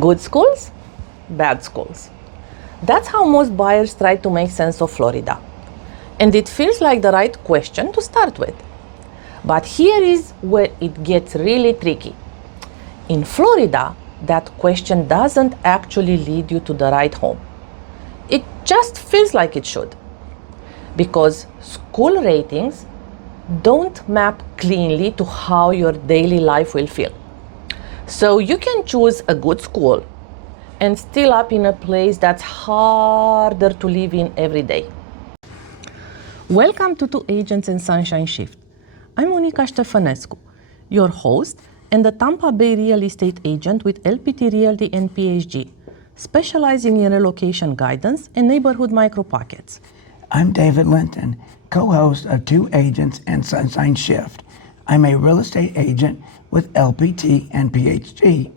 Good schools, bad schools. That's how most buyers try to make sense of Florida. And it feels like the right question to start with. But here is where it gets really tricky. In Florida, that question doesn't actually lead you to the right home. It just feels like it should. Because school ratings don't map cleanly to how your daily life will feel. So you can choose a good school and still up in a place that's harder to live in every day. Welcome to Two Agents and Sunshine Shift. I'm Monica Ștefănescu, your host and the Tampa Bay real estate agent with LPT Realty and PhD, specializing in relocation guidance and neighborhood micro-pockets. I'm David Linton, co-host of Two Agents and Sunshine Shift. I'm a real estate agent with LPT and PhD.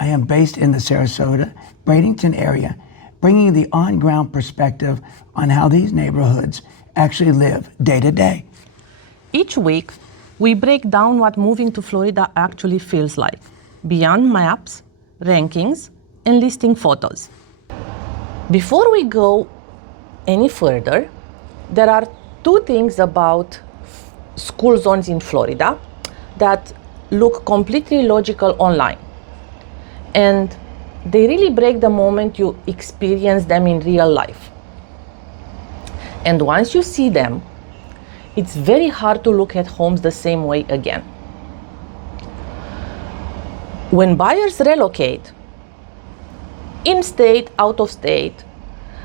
I am based in the Sarasota, Bradenton area, bringing the on-ground perspective on how these neighborhoods actually live day to day. Each week, we break down what moving to Florida actually feels like, beyond maps, rankings, and listing photos. Before we go any further, there are two things about school zones in Florida that look completely logical online. And they really break the moment you experience them in real life. And once you see them, it's very hard to look at homes the same way again. When buyers relocate, in-state, out-of-state,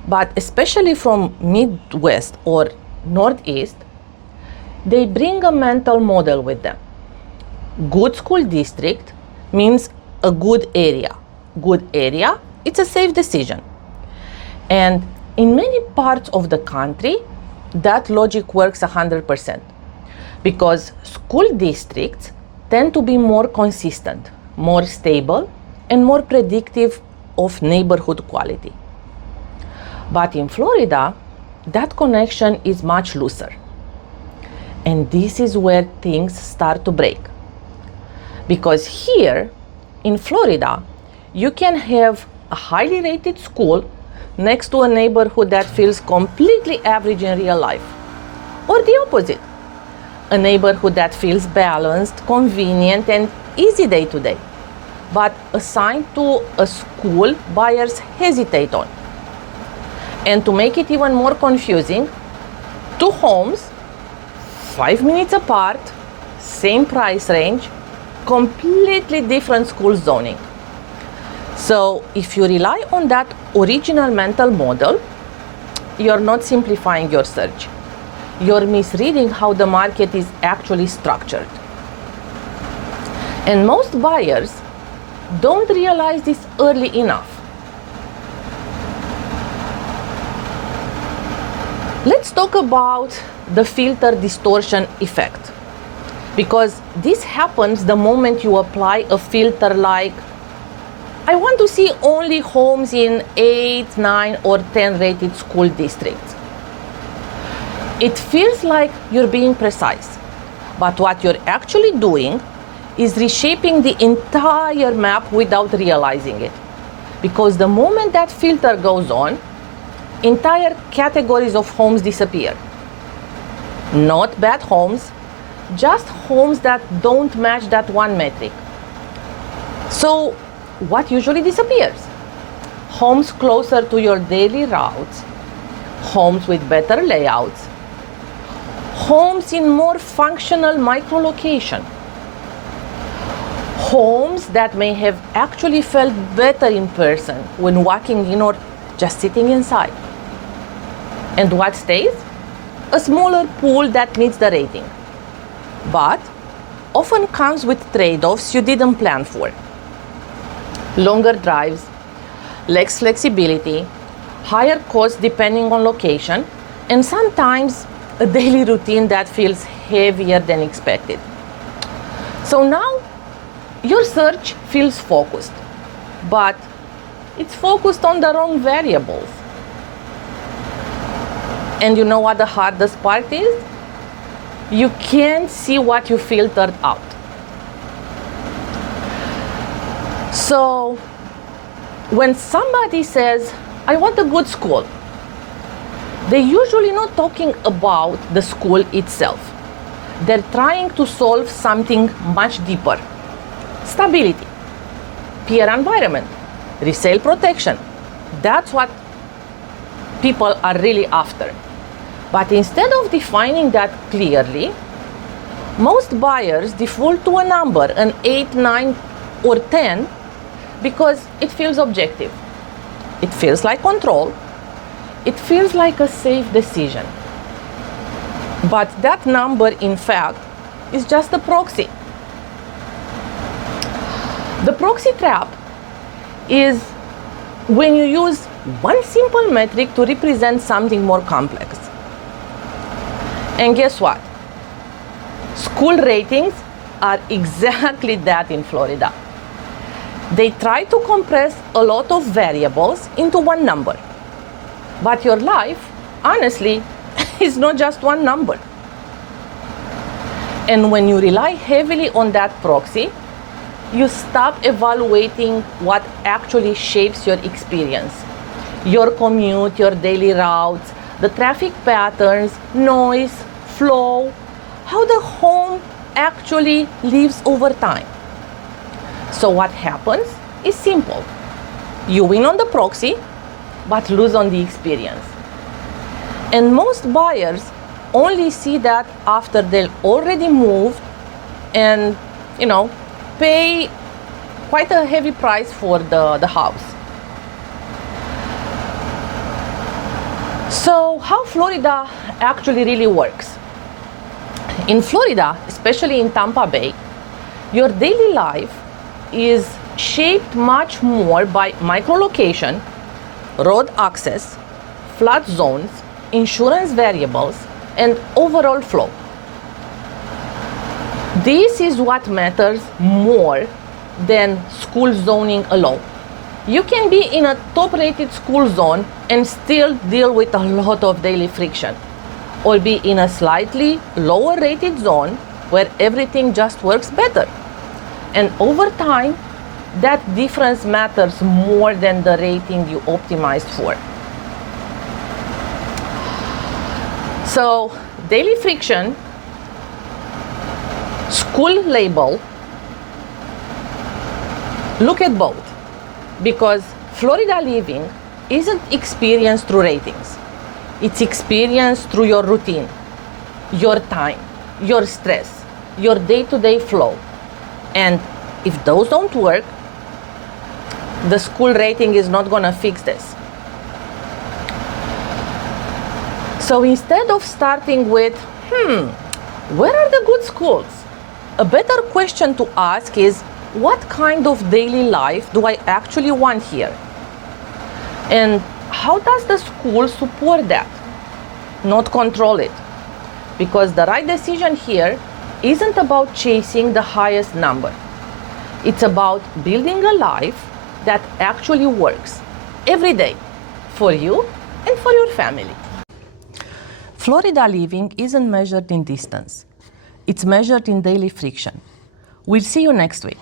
but especially from Midwest or Northeast, they bring a mental model with them. Good school district means a good area. Good area, it's a safe decision. And in many parts of the country, that logic works 100%, because school districts tend to be more consistent, more stable, and more predictive of neighborhood quality. But in Florida, that connection is much looser. And this is where things start to break. Because here in Florida, you can have a highly rated school next to a neighborhood that feels completely average in real life. Or the opposite, a neighborhood that feels balanced, convenient, and easy day to day, but assigned to a school buyers hesitate on. And to make it even more confusing, two homes, 5 minutes apart, same price range, completely different school zoning. So if you rely on that original mental model, you're not simplifying your search. You're misreading how the market is actually structured. And most buyers don't realize this early enough. Let's talk about the filter distortion effect, because this happens the moment you apply a filter like, I want to see only homes in 8, 9, or 10 rated school districts. It feels like you're being precise, but what you're actually doing is reshaping the entire map without realizing it. Because the moment that filter goes on, entire categories of homes disappear. Not bad homes, just homes that don't match that one metric. So what usually disappears? Homes closer to your daily routes, homes with better layouts, homes in more functional micro-location, homes that may have actually felt better in person when walking in or just sitting inside. And what stays? A smaller pool that meets the rating, but often comes with trade-offs you didn't plan for. Longer drives, less flexibility, higher costs depending on location, and sometimes a daily routine that feels heavier than expected. So now your search feels focused, but it's focused on the wrong variables. And you know what the hardest part is? You can't see what you filtered out. So When somebody says, I want a good school, they're usually not talking about the school itself. They're trying to solve something much deeper. Stability, peer environment, resale protection. That's what people are really after. But instead of defining that clearly, most buyers default to a number, an 8, 9, or 10, because it feels objective. It feels like control. It feels like a safe decision. But that number, in fact, is just a proxy. The proxy trap is when you use one simple metric to represent something more complex. And guess what? School ratings are exactly that in Florida. They try to compress a lot of variables into one number. But your life, honestly, is not just one number. And when you rely heavily on that proxy, you stop evaluating what actually shapes your experience. Your commute, your daily routes, the traffic patterns, noise, flow, how the home actually lives over time. So what happens is simple. You win on the proxy, but lose on the experience. And most buyers only see that after they've already moved and, pay quite a heavy price for the house. So how Florida actually really works? In Florida, especially in Tampa Bay, your daily life is shaped much more by microlocation, road access, flood zones, insurance variables, and overall flow. This is what matters more than school zoning alone. You can be in a top-rated school zone and still deal with a lot of daily friction, or be in a slightly lower-rated zone where everything just works better. And over time, that difference matters more than the rating you optimized for. So, daily friction, school label, look at both, because Florida living isn't experienced through ratings. It's experienced through your routine, your time, your stress, your day-to-day flow. And if those don't work, the school rating is not gonna fix this. So instead of starting with, where are the good schools? A better question to ask is, what kind of daily life do I actually want here? And how does the school support that? Not control it. Because the right decision here isn't about chasing the highest number. It's about building a life that actually works every day for you and for your family. Florida living isn't measured in distance. It's measured in daily friction. We'll see you next week.